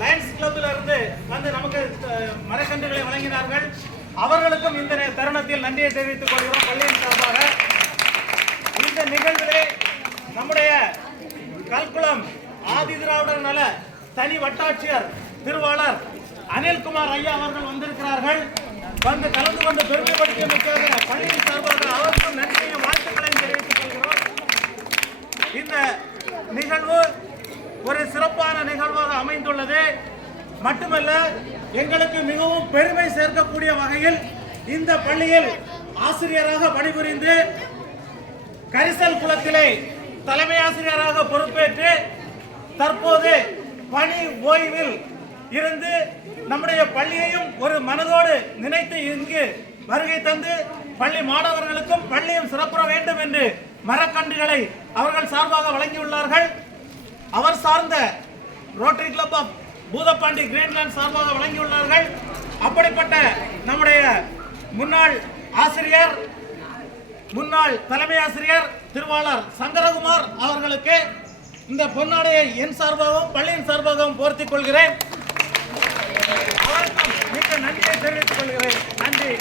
Lions கிளப்ல இருந்து வந்து நமக்கு மரக்கன்றுகளை வழங்கினார்கள். அவர்களுக்கும் இந்த தருணத்தில் நன்றியை தெரிவித்துக் கொள்கிறோம் பள்ளியின் சார்பாக. இந்த நிகழ்விலே நம்முடைய கல்குளம் ஆதி திராவிடர் நல தனி வட்டாட்சியர் திருவாளர் அனில்குமார் ஐயா அவர்கள் வந்திருக்கிறார்கள். வந்து கலந்து கொண்டு பெருமைப்படுத்தியமைக்காக பள்ளியின் சார்பாக அவருக்கும் நன்றியும் வாழ்த்துக்களையும் தெரிவித்துக் கொள்கிறோம். இந்த நிகழ்வு ஒரு சிறப்பான நிகழ்வாக அமைந்துள்ளது. மட்டுமல்ல, எங்களுக்கு மிகவும் பெருமை சேர்க்கக்கூடிய வகையில் இந்த பள்ளியில் ஆசிரியராக பணிபுரிந்து கரிசல் குளத்திலே தலைமை ஆசிரியராக பொறுப்பேற்று தற்போது பணி ஓய்வில் இருந்து நம்முடைய பள்ளியையும் ஒரு மனதோடு நினைத்து இங்கு வருகை தந்து பள்ளி மாணவர்களுக்கும் பள்ளியும் சிறப்புற வேண்டும் என்று மரக்கன்றுகளை அவர்கள் சார்பாக வழங்கியுள்ளார்கள். அவர் சார்ந்த rotary club of Boothapandi Greenland சார்பாக வழங்கியுள்ளார்கள். அப்படிப்பட்ட நம்முடைய முன்னாள் ஆசிரியர் முன்னாள் தலைமை ஆசிரியர் திருவாளர் சங்கரகுமார் அவர்களுக்கு இந்த பொன்னாடையை என் சார்பாகவும் பள்ளியின் சார்பாகவும் போர்த்திக் கொள்கிறேன். அவருக்கும் மிக்க நன்றியை தெரிவித்துக் கொள்கிறேன். நன்றி.